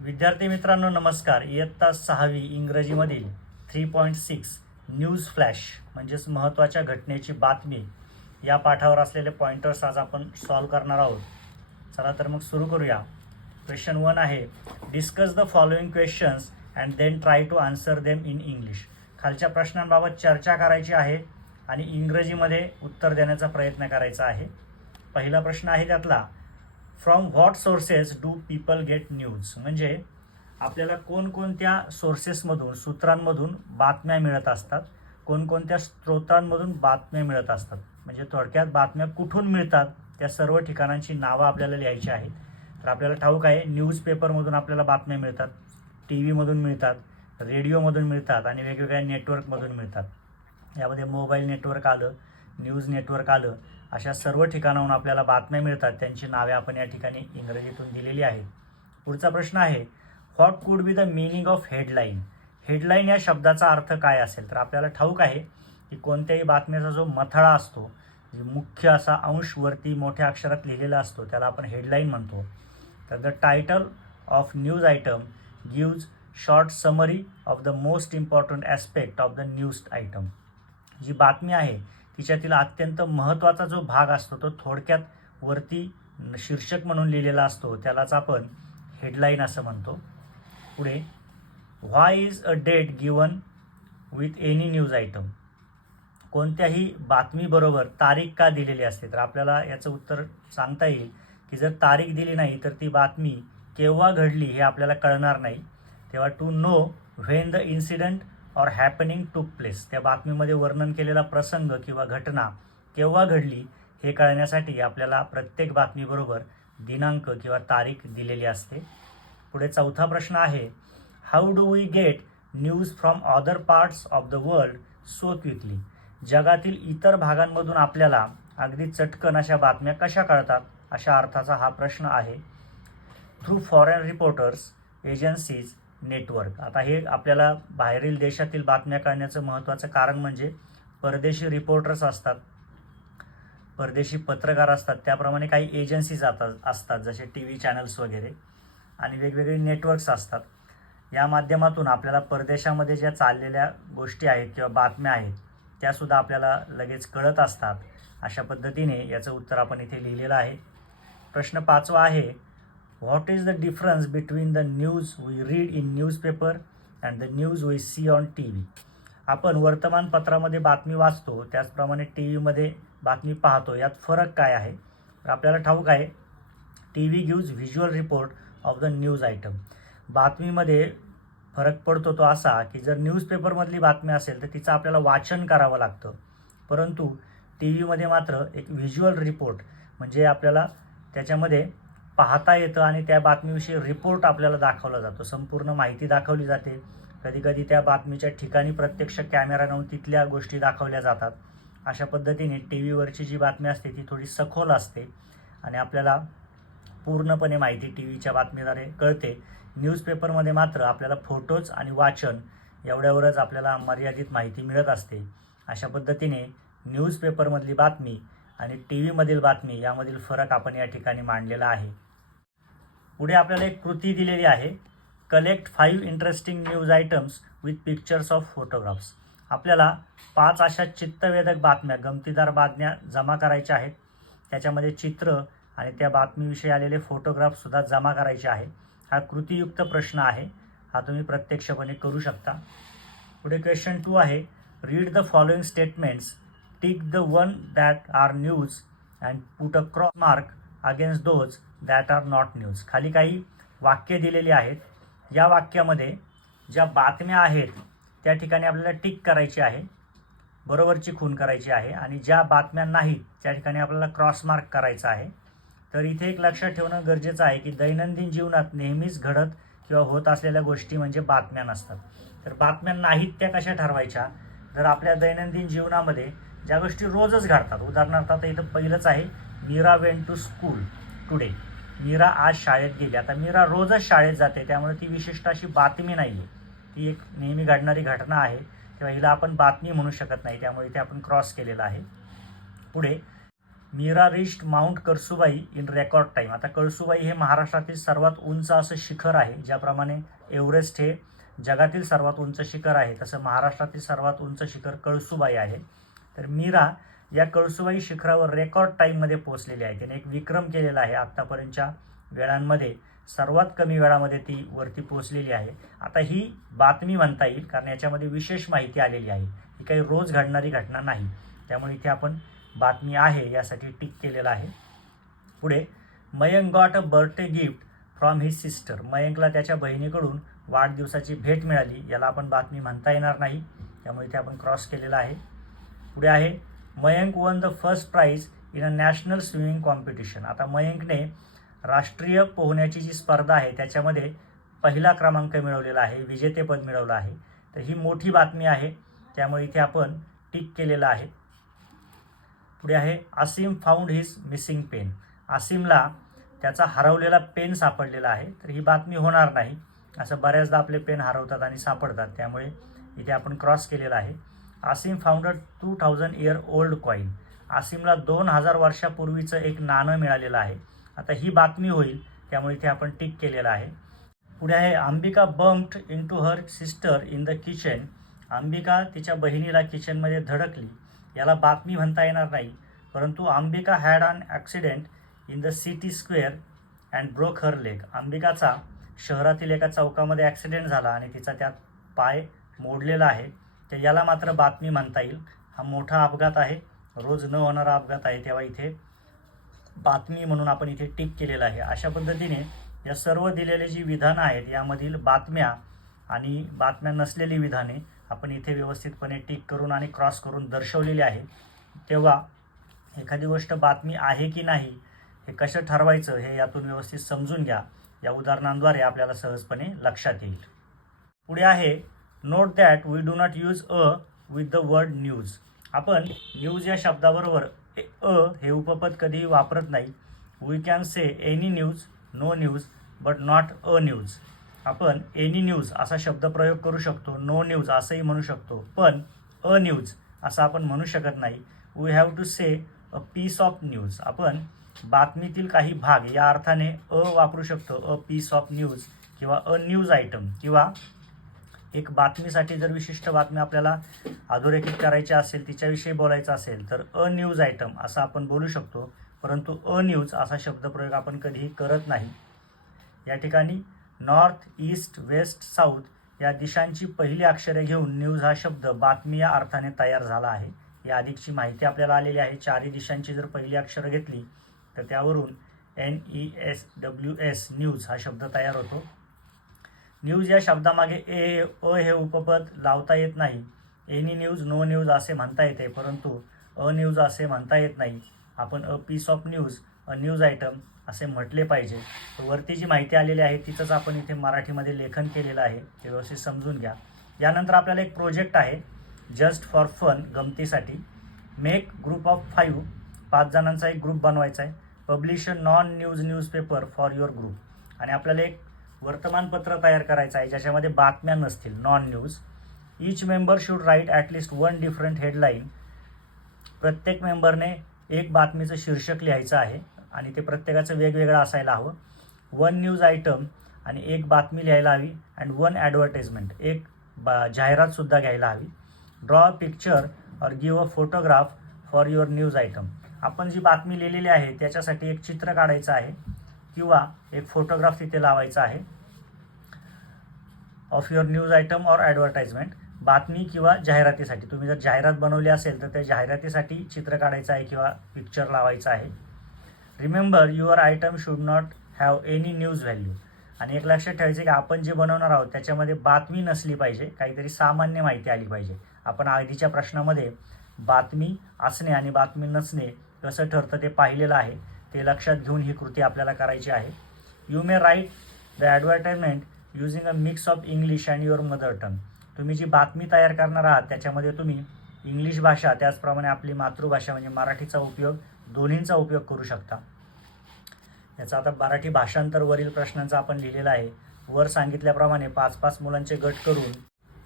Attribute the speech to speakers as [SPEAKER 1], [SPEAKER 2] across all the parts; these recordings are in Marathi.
[SPEAKER 1] विद्यार्थी मित्रांनो नमस्कार. इयत्ता सहावी इंग्रजीमधील three point six news flash म्हणजेच महत्त्वाच्या घटनेची बातमी या पाठावर असलेले पॉइंटर्स आज आपण सॉल्व्ह करणार आहोत. चला तर मग सुरू करूया. क्वेश्चन वन आहे discuss the following questions and then try to answer them in English खालच्या प्रश्नांबाबत चर्चा करायची आहे आणि इंग्रजीमध्ये उत्तर देण्याचा प्रयत्न करायचा आहे. पहिला प्रश्न आहे त्यातला from what sources do people get news म्हणजे आपल्याला कोणकोणत्या सोर्सेसमधून सूत्रांमधून बातम्या मिळत असतात? कोणकोणत्या स्रोतांमधून बातम्या मिळत असतात? म्हणजे थोडक्यात बातम्या कुठून मिळतात? त्या सर्व ठिकाणांची नावं आपल्याला लिहायची आहेत. तर आपल्याला ठाऊक आहे न्यूजपेपरमधून आपल्याला बातम्या मिळतात टी व्हीमधून मिळतात रेडिओमधून मिळतात आणि वेगवेगळ्या नेटवर्कमधून मिळतात. यामध्ये मोबाईल नेटवर्क आलं न्यूज नेटवर्क आलं अशा सर्व ठिकाणाहून आपल्याला बातम्या मिळतात. त्यांची नावे आपण या ठिकाणी इंग्रजीतून दिलेली आहेत. पुढचा प्रश्न आहे what could be the meaning of headline headline या शब्दाचा अर्थ काय असेल? तर आपल्याला ठाऊक आहे की कोणत्याही बातमीचा जो मथळा असतो मुख्य असा अंशवरती मोठ्या अक्षरात लिहिलेला असतो त्याला आपण हेडलाईन म्हणतो. तर the title of news item gives short summary of the most important aspect of the news item जी बातमी आहे तिच्यातील अत्यंत महत्त्वाचा जो भाग असतो तो थोडक्यात वरती शीर्षक म्हणून लिहिलेला असतो. त्यालाच आपण हेडलाईन असं म्हणतो. पुढे why is a date given with any news item कोणत्याही बातमीबरोबर तारीख का दिलेली असते? तर आपल्याला याचं उत्तर सांगता येईल की जर तारीख दिली नाही तर ती बातमी केव्हा घडली हे आपल्याला कळणार नाही. तेव्हा to know when the incident or happening took place त्या बातमीमध्ये वर्णन केलेला प्रसंग किंवा घटना केव्हा घडली हे कळण्यासाठी आपल्याला प्रत्येक बातमीबरोबर दिनांक किंवा तारीख दिलेली असते. पुढे चौथा प्रश्न आहे how do we get news from other parts of the world so quickly जगातील इतर भागांमधून आपल्याला अगदी चटकन अशा बातम्या कशा कळतात? अशा अर्थाचा हा प्रश्न आहे. Through foreign reporters agencies network. आता हे आपल्याला बाहेरील देशातील बातम्या कळण्याचं महत्त्वाचं कारण म्हणजे परदेशी रिपोर्टर्स असतात परदेशी पत्रकार असतात त्याप्रमाणे काही एजन्सीज आता असतात जसे टी व्ही चॅनल्स वगैरे आणि वेगवेगळे नेटवर्क्स असतात. या माध्यमातून आपल्याला परदेशामध्ये ज्या चाललेल्या गोष्टी आहेत किंवा बातम्या आहेत त्यासुद्धा आपल्याला लगेच कळत असतात. अशा पद्धतीने याचं उत्तर आपण इथे लिहिलेलं आहे. प्रश्न पाचवा आहे what is the difference between the news we read in newspaper and the news we see on T V आपण वर्तमानपत्रामध्ये बातमी वाचतो त्याचप्रमाणे टी व्हीमध्ये बातमी पाहतो. यात फरक काय आहे? तर आपल्याला ठाऊक आहे T V gives visual report of the news item बातमीमध्ये फरक पडतो तो असा की जर न्यूजपेपरमधली बातमी असेल तर तिचं आपल्याला वाचन करावं लागतं. परंतु टी व्हीमध्ये मात्र एक व्हिज्युअल रिपोर्ट म्हणजे आपल्याला त्याच्यामध्ये पाहता येतं आणि त्या बातमीविषयी रिपोर्ट आपल्याला दाखवला जातो. संपूर्ण माहिती दाखवली जाते. कधी कधी त्या बातमीच्या ठिकाणी प्रत्यक्ष कॅमेरा लावून तिथल्या गोष्टी दाखवल्या जातात. अशा पद्धतीने टी व्हीवरची जी बातमी असते ती थोडी सखोल असते आणि आपल्याला पूर्णपणे माहिती टी व्हीच्या बातमीद्वारे कळते. न्यूजपेपरमध्ये मात्र आपल्याला फोटोज आणि वाचन एवढ्यावरच आपल्याला मर्यादित माहिती मिळत असते. अशा पद्धतीने न्यूजपेपरमधली बातमी आणि टी व्हीमधील बातमी यामधील फरक आपण या ठिकाणी मांडलेला आहे. पुढे आपल्याला एक कृती दिलेली आहे. Collect five interesting news items with pictures of photographs आपल्याला पाच अशा चित्तवेधक बातम्या गमतीदार बातम्या जमा करायच्या आहेत. त्याच्यामध्ये चित्र आणि त्या बातमीविषयी आलेले फोटोग्राफसुद्धा जमा करायचे आहे. हा कृतीयुक्त प्रश्न आहे. हा तुम्ही प्रत्यक्षपणे करू शकता. पुढे क्वेश्चन टू आहे. Read the following statements tick the one that are news and put a cross mark against those that are not news खाली काही वाक्य दिलेली आहेत. या वाक्यामध्ये ज्या बातम्या आहेत त्या ठिकाणी आपल्याला टिक करायची आहे बरोबरची खून करायची आहे आणि ज्या बातम्या नाहीत त्या ठिकाणी आपल्याला क्रॉस मार्क करायचा आहे. तर इथे एक लक्षात ठेवणं गरजेचं आहे की दैनंदिन जीवनात नेहमीच घडत किंवा होत असलेल्या गोष्टी म्हणजे बातम्या नसतात. तर बातम्या नाहीत त्या कशा ठरवायच्या? तर आपल्या दैनंदिन जीवनामध्ये ज्या गोष्टी रोजच घडतात उदाहरणार्थ आता इथं पहिलंच आहे Meera went to school today Meera आज शाळेत गेली. आता मीरा रोजच शाळेत जाते. त्यामुळे ती विशिष्ट अशी बातमी नाही आहे ती एक नेहमी घडणारी घटना आहे. तेव्हा हिला आपण बातमी म्हणू शकत नाही. त्यामुळे इथे आपण क्रॉस केलेला आहे. पुढे Meera wrist mount Kalsubai in record time आता कळसुबाई हे महाराष्ट्रातील सर्वात उंच असं शिखर आहे. ज्याप्रमाणे एव्हरेस्ट हे जगातील सर्वात उंच शिखर आहे. तसं महाराष्ट्रातील सर्वात उंच शिखर कळसुबाई आहे. तर मीरा या कळसुबाई शिखरावर रेकॉर्ड टाईममध्ये पोहोचलेली आहे. त्याने एक विक्रम केलेला आहे. आत्तापर्यंतच्या वेळांमध्ये सर्वात कमी वेळामध्ये ती वरती पोहोचलेली आहे. आता ही बातमी म्हणता येईल कारण याच्यामध्ये विशेष माहिती आलेली आहे. ही काही रोज घडणारी घटना नाही. त्यामुळे इथे आपण बातमी आहे यासाठी टिक केलेलं आहे. पुढे Mayank got a birthday gift from his sister मयंकला त्याच्या बहिणीकडून वाढदिवसाची भेट मिळाली. याला आपण बातमी म्हणता येणार नाही. त्यामुळे इथे आपण क्रॉस केलेला आहे. पुढे आहे Mayank won the first prize in a national swimming competition आता मयंकने राष्ट्रीय पोहण्याची जी स्पर्धा आहे त्याच्यामध्ये पहिला क्रमांक मिळवलेला आहे विजेतेपद मिळवलं आहे. तर ही मोठी बातमी आहे. त्यामुळे इथे आपण टिक केलेलं आहे. पुढे आहे Asim found his missing pen आसिमला त्याचा हरवलेला पेन सापडलेला आहे. तर ही बातमी होणार नाही. असं बऱ्याचदा आपले पेन हरवतात आणि सापडतात. त्यामुळे इथे आपण क्रॉस केलेला आहे. Asim found a two thousand year old coin आसिमला दोन हजार वर्षापूर्वीचं एक नाणं मिळालेलं आहे. आता ही बातमी होईल त्यामुळे इथे आपण टिक केलेलं आहे. पुढे आहे Ambika bumped into her sister in the kitchen Ambika तिच्या बहिणीला किचनमध्ये धडकली. याला बातमी म्हणता येणार नाही परंतु Ambika had an accident in the city square and broke her leg अंबिकाचा शहरातील एका चौकामध्ये ॲक्सिडेंट झाला आणि तिचा त्यात पाय मोडलेला आहे. तर याला मात्र बातमी म्हणता येईल. हा मोठा अपघात आहे. रोज न होणारा अपघात आहे तेव्हा इथे बातमी म्हणून आपण इथे टिक केलेलं आहे. अशा पद्धतीने या सर्व दिलेले जी विधानं आहेत यामधील बातम्या आणि बातम्या नसलेली विधाने आपण इथे व्यवस्थितपणे टिक करून आणि क्रॉस करून दर्शवलेली आहे. तेव्हा एखादी गोष्ट बातमी आहे की नाही हे कसं ठरवायचं हे यातून व्यवस्थित समजून घ्या. या उदाहरणांद्वारे आपल्याला सहजपणे लक्षात येईल. पुढे आहे note that we do not use a with the word news आपण न्यूज या शब्दाबरोबर ए- अ हे उपपद कधीही वापरत नाही. We can say any news no news but not a news आपण एनी न्यूज असा शब्द प्रयोग करू शकतो. नो न्यूज असंही म्हणू शकतो. पण अ न्यूज असं आपण म्हणू शकत नाही. We have to say a piece of news आपण बातमीतील काही भाग या अर्थाने अ वापरू शकतो. अ पीस ऑफ न्यूज किंवा अ न्यूज आयटम किंवा एक बातमीसाठी जर विशिष्ट बातमी आपल्याला अधोरेखित करायची असेल तिच्याविषयी बोलायचं असेल तर अ न्यूज आयटम असं आपण बोलू शकतो. परंतु अ न्यूज असा शब्दप्रयोग आपण कधीही करत नाही. या ठिकाणी नॉर्थ ईस्ट वेस्ट साऊथ या दिशांची पहिली अक्षरे घेऊन न्यूज हा शब्द बातमी या अर्थाने तयार झाला आहे. या अधिकची माहिती आपल्याला आलेली आहे. चारही दिशांची जर पहिली अक्षरं घेतली तर त्यावरून N E S W S news हा शब्द तयार होतो. न्यूज या शब्दामागे ए अ हे उपपद लावता येत नाही. एनी न्यूज नो न्यूज असे म्हणता येते परंतु अ न्यूज असे म्हणता येत नाही. आपण a piece of news a news item असे म्हटले पाहिजे. वरती जी माहिती आलेली आहे तिचंच आपण इथे मराठीमध्ये लेखन केलेलं आहे. ते व्यवस्थित समजून घ्या. यानंतर आपल्याला एक प्रोजेक्ट आहे जस्ट फॉर फन गमतीसाठी. मेक ग्रुप ऑफ फाईव्ह पाच जणांचा एक ग्रुप बनवायचा आहे. Publish a non news newspaper for your group आणि आपल्याला एक वर्तमानपत्र तयार करायचं आहे ज्याच्यामध्ये बातम्या नसतील non news each member should write at least one different headline प्रत्येक मेंबरने एक बातमीचं शीर्षक लिहायचं आहे आणि ते प्रत्येकाचं वेगवेगळं असायला हवं. वन न्यूज आयटम आणि एक बातमी लिहायला हवी अँड वन ॲडव्हर्टाइजमेंट एक बा जाहिरातसुद्धा घ्यायला हवी. Draw a picture or give a photograph for your news item आपण जी बातमी लिहिलेली आहे त्याच्यासाठी एक चित्र काढायचं आहे. किंवा एक फोटोग्राफ तिथे लावायचा आहे. Of your news item or advertisement बातमी किंवा जाहिरातीसाठी. तुम्ही जर जाहिरात बनवली असेल तर त्या जाहिरातीसाठी चित्र काढायचं आहे किंवा पिक्चर लावायचं आहे. Remember your item should not have any news value आणि एक लक्षात ठेवायचं की आपण जे बनवणार आहोत त्याच्यामध्ये बातमी नसली पाहिजे काहीतरी सामान्य माहिती आली पाहिजे. आपण आधीच्या प्रश्नामध्ये बातमी असणे आणि बातमी नसणे कसं ठरतं ते पाहिलेलं आहे. ते लक्षात घेऊन ही कृती आपल्याला करायची आहे. You may write the advertisement using a mix of English and your mother tongue तुम्ही जी बातमी तयार करणार आहात त्याच्यामध्ये तुम्ही इंग्लिश भाषा त्याचप्रमाणे आपली मातृभाषा म्हणजे मराठीचा उपयोग दोन्हींचा उपयोग करू शकता. याचा आता मराठी भाषांतर वरील प्रश्नांचा आपण लिहिलेला आहे. वर सांगितल्याप्रमाणे पाच पाच मुलांचे गट करून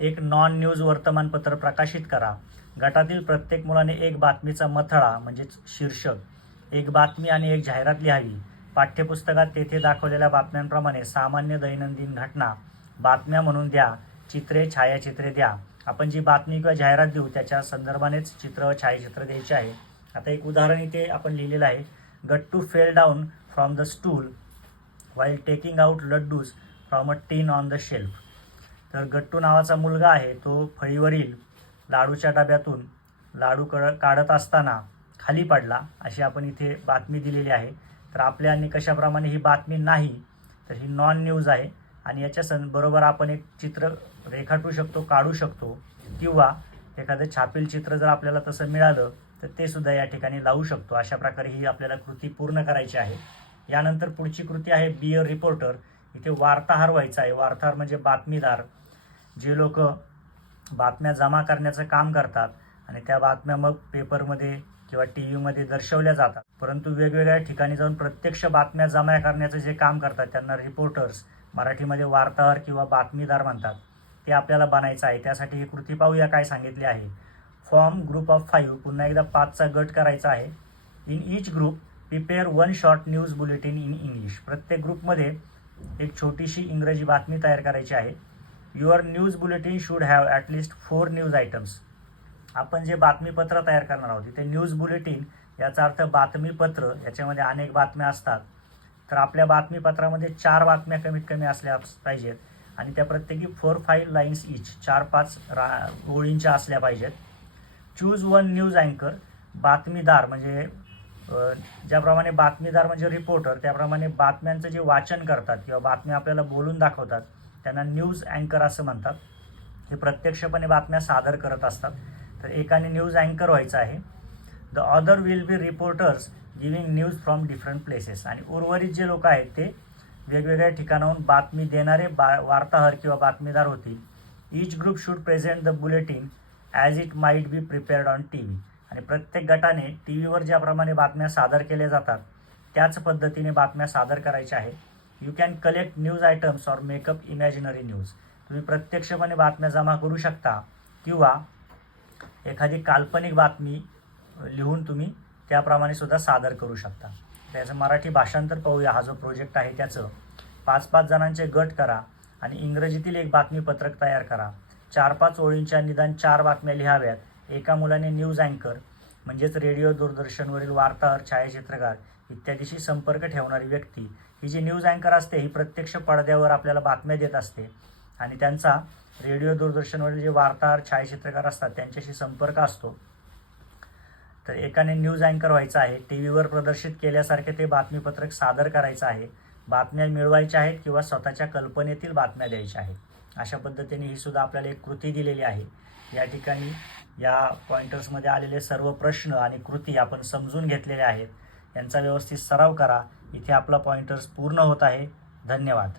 [SPEAKER 1] एक नॉन न्यूज वर्तमानपत्र प्रकाशित करा. गटातील प्रत्येक मुलाने एक बातमीचा मथळा म्हणजेच शीर्षक एक बातमी आणि एक जाहिरात लिहावी पाठ्यपुस्तकात तेथे दाखवलेल्या बातम्यांप्रमाणे सामान्य दैनंदिन घटना. बातम्या म्हणून द्या चित्रे छायाचित्रे द्या. आपण जी बातमी किंवा जाहिरात देऊ त्याच्या संदर्भानेच चित्र व छायाचित्र द्यायचे आहे. आता एक उदाहरण इथे आपण लिहिलेलं आहे. Gattu fell down from the stool while taking out laddoos from a tin on the shelf तर गट्टू नावाचा मुलगा आहे तो फळीवरील लाडूच्या डब्यातून लाडू कड काढत असताना खाली पडला अशी आपण इथे बातमी दिलेली आहे. तर आपल्या निकषाप्रमाणे ही बातमी नाही तर ही नॉन न्यूज आहे. आणि याच्या सं बरोबर आपण एक चित्र रेखाटू शकतो काढू शकतो. किंवा एखादं छापील चित्र जर आपल्याला तसं मिळालं तर ते सुद्धा या ठिकाणी लावू शकतो. अशा प्रकारे ही आपल्याला कृती पूर्ण करायची आहे. यानंतर पुढची कृती आहे बी अ रिपोर्टर इथे वार्ताहर व्हायचा आहे. वार्ताहर म्हणजे बातमीदार. जे लोक बातम्या जमा करण्याचं काम करतात आणि त्या बातम्या मग पेपरमध्ये किंवा टी व्हीमध्ये दर्शवल्या जातात. परंतु वेगवेगळ्या ठिकाणी जाऊन प्रत्यक्ष बातम्या जमा करण्याचं जे काम करतात त्यांना रिपोर्टर्स मराठीमध्ये वार्ताहर किंवा बातमीदार म्हणतात. ते आपल्याला बनायचं आहे. त्यासाठी ही कृती पाहूया काय सांगितले आहे. फॉर्म ग्रुप ऑफ फाईव्ह पुन्हा एकदा पाचचा गट करायचा आहे. In each group prepare one short news bulletin in English. प्रत्येक ग्रुपमध्ये एक छोटीशी इंग्रजी बातमी तयार करायची आहे. Your news bulletin should have at least four news items. आपण जे बातमीपत्र तयार करणार आहोत तिथे न्यूज बुलेटिन याचा अर्थ बातमीपत्र याच्यामध्ये अनेक बातम्या असतात. तर आपल्या बातमीपत्रामध्ये चार बातम्या कमीत कमी असल्या पाहिजेत आणि त्या प्रत्येकी फोर फाईव्ह लाईन्स इच चार पाच रा ओळींच्या असल्या पाहिजेत. चूज वन न्यूज अँकर बातमीदार म्हणजे ज्याप्रमाणे बातमीदार म्हणजे रिपोर्टर त्याप्रमाणे बातम्यांचं जे वाचन करतात किंवा बातम्या आपल्याला बोलून दाखवतात त्यांना न्यूज अँकर असं म्हणतात. हे प्रत्यक्षपणे बातम्या सादर करत असतात. तर एकाने न्यूज अँकर व्हायचं आहे. The other will be reporters giving news from different places आणि उर्वरित जे लोक आहेत ते वेगवेगळ्या ठिकाणाहून बातमी देणारे बा वार्ताहर किंवा बातमीदार होतील. Each group should present the bulletin as it might be prepared on T V आणि प्रत्येक गटाने टी व्हीवर ज्याप्रमाणे बातम्या सादर केल्या जातात त्याच पद्धतीने बातम्या सादर करायच्या आहेत. You can collect news items or make up imaginary news तुम्ही प्रत्यक्षपणे बातम्या जमा करू शकता किंवा एखादी काल्पनिक बातमी लिहून तुम्ही त्याप्रमाणे सुद्धा सादर करू शकता. त्याचं मराठी भाषांतर पाहूया. हा जो प्रोजेक्ट आहे त्याचं पाच पाच जणांचे गट करा आणि इंग्रजीतील एक बातमीपत्रक तयार करा. चार पाच ओळींच्या निदान चार बातम्या लिहाव्यात. एका मुलाने न्यूज अँकर म्हणजेच रेडिओ दूरदर्शनवरील वार्ताहर छायाचित्रकार इत्यादीशी संपर्क ठेवणारी व्यक्ती. ही जी न्यूज अँकर असते ही प्रत्यक्ष पडद्यावर आपल्याला बातम्या देत असते. आणि त्यांचा रेडिओ दूरदर्शनवरील जे वार्ताहर छायाचित्रकार असतात त्यांच्याशी संपर्क असतो. तर एकाने न्यूज अँकर व्हायचं आहे टी व्हीवर प्रदर्शित केल्यासारखे ते बातमीपत्रक सादर करायचं आहे. बातम्या मिळवायच्या आहेत किंवा स्वतःच्या कल्पनेतील बातम्या द्यायच्या आहेत. अशा पद्धतीने ही सुद्धा आपल्याला एक कृती दिलेली आहे. या ठिकाणी या पॉइंटर्समध्ये आलेले सर्व प्रश्न आणि कृती आपण समजून घेतलेल्या आहेत. यांचा व्यवस्थित सराव करा. इथे आपला पॉइंटर्स पूर्ण होत आहे. धन्यवाद.